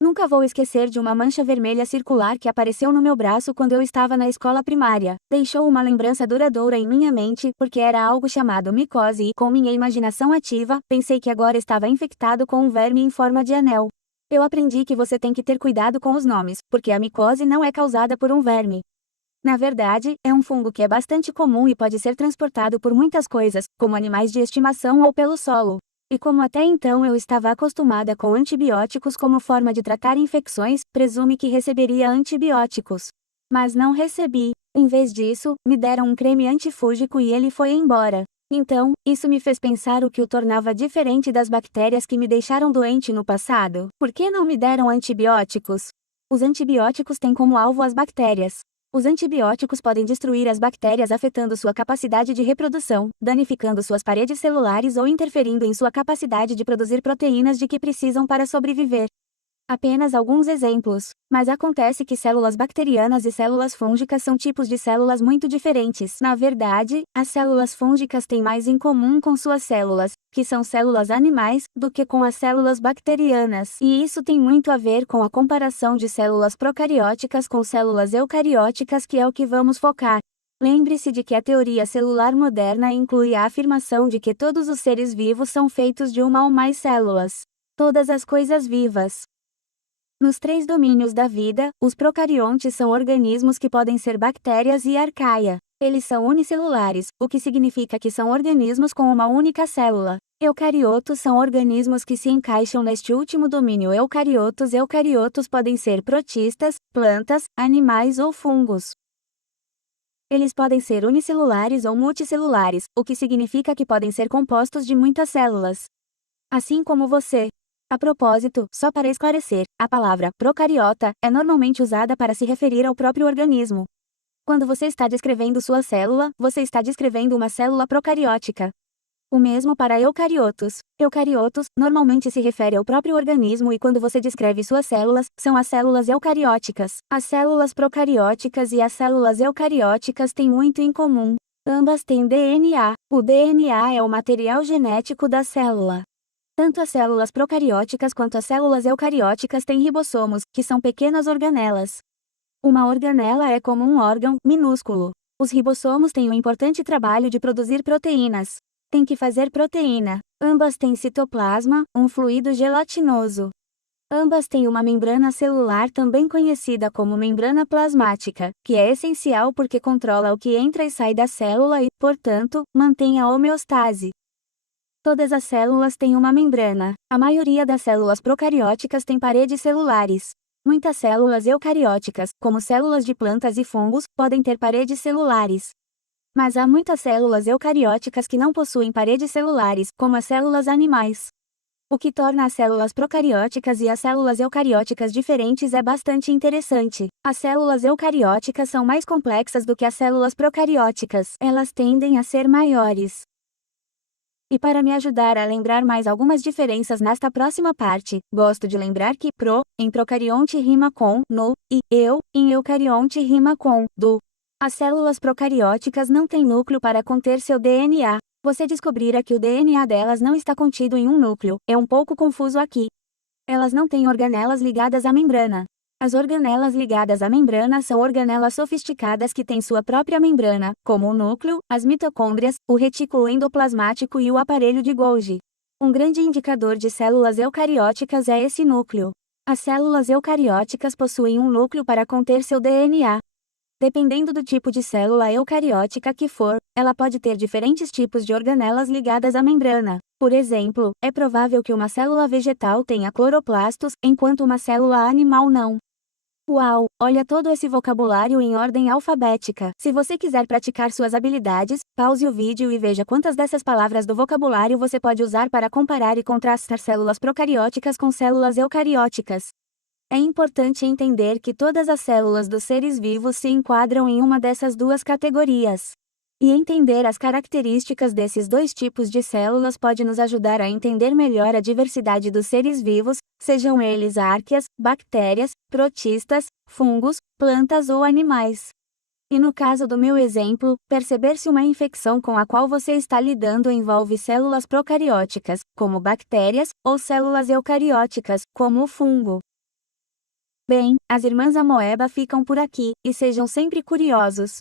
Nunca vou esquecer de uma mancha vermelha circular que apareceu no meu braço quando eu estava na escola primária. Deixou uma lembrança duradoura em minha mente, porque era algo chamado micose e, com minha imaginação ativa, pensei que agora estava infectado com um verme em forma de anel. Eu aprendi que você tem que ter cuidado com os nomes, porque a micose não é causada por um verme. Na verdade, é um fungo que é bastante comum e pode ser transportado por muitas coisas, como animais de estimação ou pelo solo. E como até então eu estava acostumada com antibióticos como forma de tratar infecções, presume que receberia antibióticos. Mas não recebi. Em vez disso, me deram um creme antifúngico e ele foi embora. Então, isso me fez pensar o que o tornava diferente das bactérias que me deixaram doente no passado. Por que não me deram antibióticos? Os antibióticos têm como alvo as bactérias. Os antibióticos podem destruir as bactérias afetando sua capacidade de reprodução, danificando suas paredes celulares ou interferindo em sua capacidade de produzir proteínas de que precisam para sobreviver. Apenas alguns exemplos. Mas acontece que células bacterianas e células fúngicas são tipos de células muito diferentes. Na verdade, as células fúngicas têm mais em comum com suas células, que são células animais, do que com as células bacterianas. E isso tem muito a ver com a comparação de células procarióticas com células eucarióticas, que é o que vamos focar. Lembre-se de que a teoria celular moderna inclui a afirmação de que todos os seres vivos são feitos de uma ou mais células. Todas as coisas vivas. Nos 3 domínios da vida, os procariontes são organismos que podem ser bactérias e arcaia. Eles são unicelulares, o que significa que são organismos com uma única célula. Eucariotos são organismos que se encaixam neste último domínio. Eucariotos podem ser protistas, plantas, animais ou fungos. Eles podem ser unicelulares ou multicelulares, o que significa que podem ser compostos de muitas células. Assim como você. A propósito, só para esclarecer, a palavra procariota é normalmente usada para se referir ao próprio organismo. Quando você está descrevendo sua célula, você está descrevendo uma célula procariótica. O mesmo para eucariotos. Eucariotos normalmente se refere ao próprio organismo e quando você descreve suas células, são as células eucarióticas. As células procarióticas e as células eucarióticas têm muito em comum. Ambas têm DNA. O DNA é o material genético da célula. Tanto as células procarióticas quanto as células eucarióticas têm ribossomos, que são pequenas organelas. Uma organela é como um órgão minúsculo. Os ribossomos têm o importante trabalho de produzir proteínas. Tem que fazer proteína. Ambas têm citoplasma, um fluido gelatinoso. Ambas têm uma membrana celular também conhecida como membrana plasmática, que é essencial porque controla o que entra e sai da célula e, portanto, mantém a homeostase. Todas as células têm uma membrana. A maioria das células procarióticas tem paredes celulares. Muitas células eucarióticas, como células de plantas e fungos, podem ter paredes celulares. Mas há muitas células eucarióticas que não possuem paredes celulares, como as células animais. O que torna as células procarióticas e as células eucarióticas diferentes é bastante interessante. As células eucarióticas são mais complexas do que as células procarióticas. Elas tendem a ser maiores. E para me ajudar a lembrar mais algumas diferenças nesta próxima parte, gosto de lembrar que pro, em procarionte rima com no, e eu, em eucarionte rima com do. As células procarióticas não têm núcleo para conter seu DNA. Você descobrirá que o DNA delas não está contido em um núcleo, é um pouco confuso aqui. Elas não têm organelas ligadas à membrana. As organelas ligadas à membrana são organelas sofisticadas que têm sua própria membrana, como o núcleo, as mitocôndrias, o retículo endoplasmático e o aparelho de Golgi. Um grande indicador de células eucarióticas é esse núcleo. As células eucarióticas possuem um núcleo para conter seu DNA. Dependendo do tipo de célula eucariótica que for, ela pode ter diferentes tipos de organelas ligadas à membrana. Por exemplo, é provável que uma célula vegetal tenha cloroplastos, enquanto uma célula animal não. Uau! Olha todo esse vocabulário em ordem alfabética. Se você quiser praticar suas habilidades, pause o vídeo e veja quantas dessas palavras do vocabulário você pode usar para comparar e contrastar células procarióticas com células eucarióticas. É importante entender que todas as células dos seres vivos se enquadram em uma dessas duas categorias. E entender as características desses dois tipos de células pode nos ajudar a entender melhor a diversidade dos seres vivos, sejam eles arqueas, bactérias, protistas, fungos, plantas ou animais. E no caso do meu exemplo, perceber se uma infecção com a qual você está lidando envolve células procarióticas, como bactérias, ou células eucarióticas, como o fungo. Bem, as irmãs Amoeba ficam por aqui, e sejam sempre curiosos.